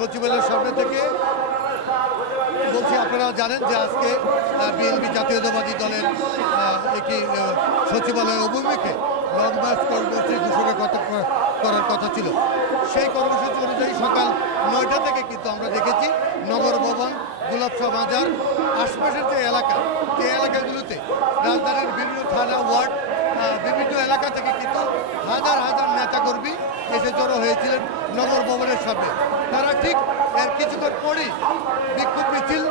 সচিবালয়ের সামনে থেকে বলছি, আপনারা জানেন যে আজকে বিএনপি জাতীয়তাবাদী দলের একটি সচিবালয় অভিমুখে লং মার্চ কর্মসূচি ঘোষণা করার কথা ছিল। সেই কর্মসূচি অনুযায়ী সকাল 9টা থেকে কিন্তু আমরা দেখেছি নগর ভবন, গোলাপশাহ বাজার, আশপাশের যে এলাকা, সেই এলাকাগুলোতে রাজধানীর বিভিন্ন থানা, ওয়ার্ড, বিভিন্ন এলাকা থেকে কিন্তু হাজার হাজার নেতাকর্মী এসে জড়ো হয়েছিলেন নগর ভবনের সামনে। তারা ঠিক এর কিছুক্ষণ পরেই বিক্ষোভ মিছিল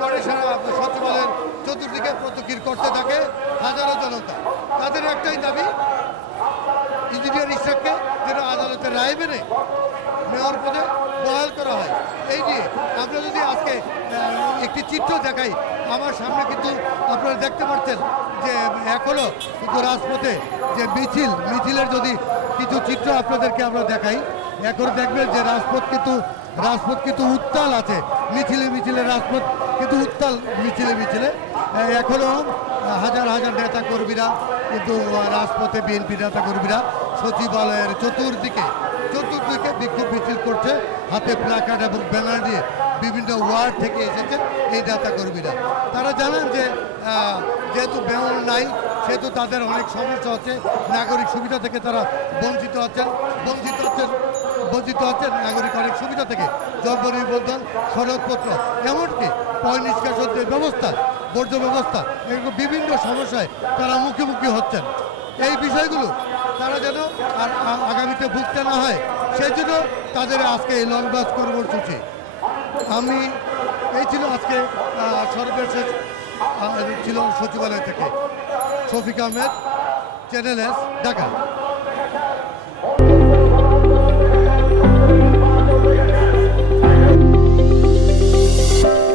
করে সারা সচিবালয়ের চতুর্দিকে প্রতিক্রিয়া করতে থাকে হাজারো জনতা। তাদের একটাই দাবি, ইঞ্জিনিয়ার ইশরাককে যেন আদালতের রায় মেনে মেয়র পদে বহাল করা হয়। এই নিয়ে আমরা যদি আজকে একটি চিত্র দেখাই, আমার সামনে কিন্তু আপনারা দেখতে পাচ্ছেন যে এখনও কিন্তু রাজপথে যে মিছিলের যদি কিছু চিত্র আপনাদেরকে আমরা দেখাই, এখন দেখবেন যে রাজপথ কিন্তু উত্তাল আছে। মিছিলে রাজপথ কিন্তু উত্তাল, মিছিলে এখনও হাজার হাজার নেতা কর্মীরা কিন্তু রাজপথে, বিএনপি নেতা কর্মীরা সচিবালয়ের চতুর্দিকে বিক্ষোভ মিছিল করছে, হাতে প্ল্যাকার্ড এবং ব্যানার নিয়ে বিভিন্ন ওয়ার্ড থেকে এসেছেন এই নেতা কর্মীরা। তারা জানেন যে যেহেতু মেয়র নাই, সেহেতু তাদের অনেক সমস্যা হচ্ছে, নাগরিক সুবিধা থেকে তারা বঞ্চিত হচ্ছেন নাগরিক অনেক সুবিধা থেকে, জন্ম নিবন্ধন, সনদপত্র, এমনকি পয় নিষ্কাশনের ব্যবস্থা, বর্জ্য ব্যবস্থা, এরকম বিভিন্ন সমস্যায় তারা মুখোমুখি হচ্ছেন। এই বিষয়গুলো তারা যেন আর আগামীতে ভুগতে না হয়, সেই জন্য তাদের আজকে এই লং মার্চ কর্মসূচি। এই ছিল আজকে সর্বশেষ ছিল সচিবালয় থেকে। Shafiq Ahmed, channel S, Dhaka.